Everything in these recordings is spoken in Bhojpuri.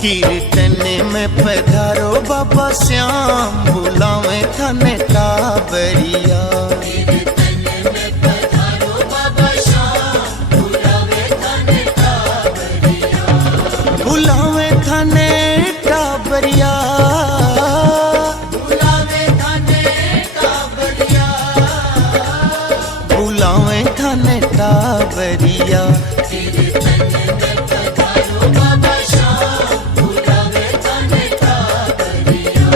कीर्तन में पधारो बाबा श्याम, बुलावे थाने टाबरिया। कीर्तन में पधारो बाबा श्याम, बुलावे थाने टाबरिया। बुलावे थाने टाबरिया, बुलावे थाने टाबरिया। बुलावे थाने टाबरिया। कीर्तन में पधारो बाबा श्याम, बुलावे थाने टाबरिया।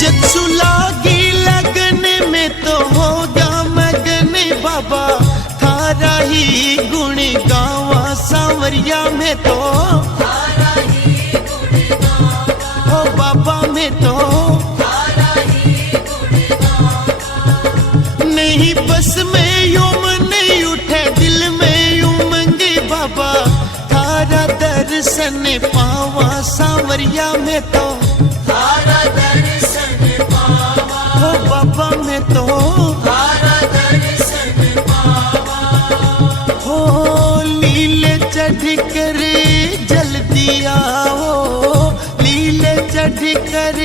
जब सुलागी लगन में तो होगा मगन बाबा, थारा ही गुण गावा सांवरिया में तो, तारा ही गुण गावा, हो बाबा में तो तारा ही गुण गावा। नहीं बस में यूं नहीं उठे दिल में उमंग बाबा, थारा दर्शन पावा सांवरिया में तो, तारा दर्शन पावा, हो बाबा में तो, तारा दर्शन पावा। हो लीले चढ़ कर जल्दी आओ, लीले चढ़ कर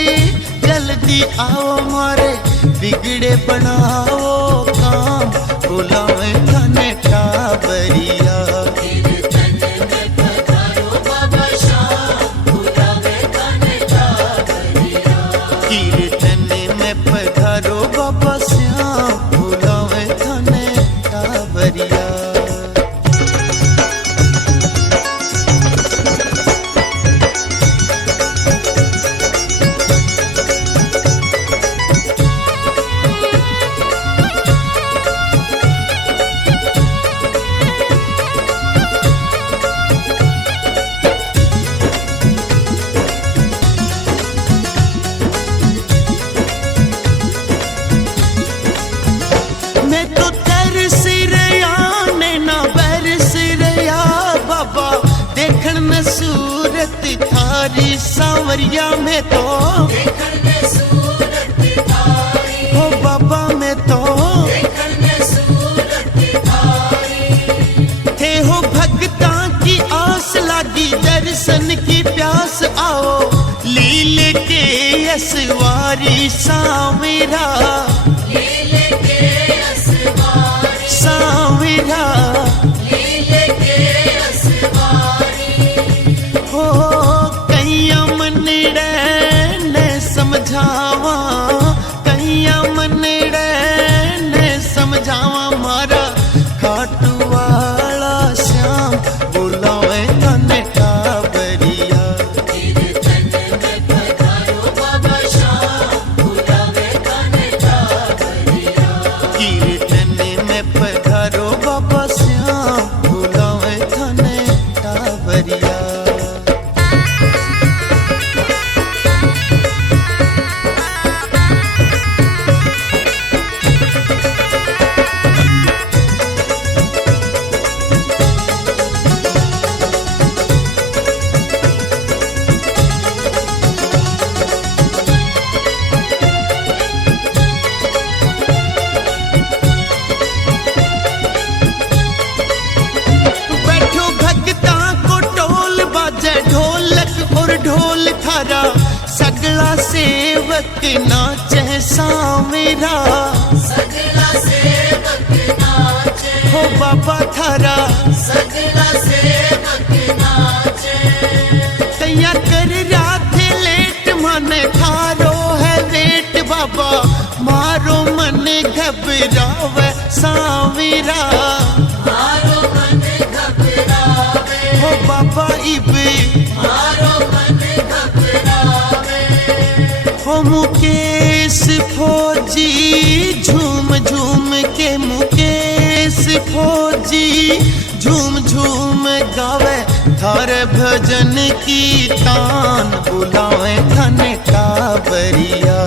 जल्दी आओ, मारे बिगड़े बनाओ काम, बुलावे थाने टाबरिया। कीर्तन में पधारो बाबा श्याम, बुलावे थाने टाबरिया। कीर्तन में पधारो बाबा श्याम, बुलावे थाने टाबरिया। मैं तो तरस रया नैना बरस रया बाबा, देखण में सूरत थारी सांवरिया में तो, देखण में सूरत थारी, हो बाबा में तो, देखण में सूरत थारी। थे हो भक्ता की आस लागी, दर्शन की प्यास आओ, लीले के यसवारी सांवरा, लीले के असवारी, सांवरा, लीले के असवारी। हो कैया मनड़े ने समझावा, कैया मनड़े ने समझावा, मारा खाटू वाला श्याम, बुलावे थाने टाबरिया। कीर्तन में पधारो बाबा श्याम, बुलावे थाने टाबरिया। कीर्तन में पधारो बाबा श्याम, बुलावे थाने टाबरिया। बैठो भक्ता को टोल बाजे, ढोलक और ढोल थारा, सगला सेवक नाचे सांवरा, सगला सेवक नाचे, हो बाबा थारा सगला सेवक नाचे। कैया कर राधे लेट, मन थारो है वेट बाबा, मारो मन घबरावे सांवरा, मारो मन घबरावे, हो बाबा इबे, मारो मन घबरावे। हो मुकेश फौजी झूम झूम के, मुकेश फौजी झूम झूम गावे थारे भजन की तान बुलावे थन कावरिया।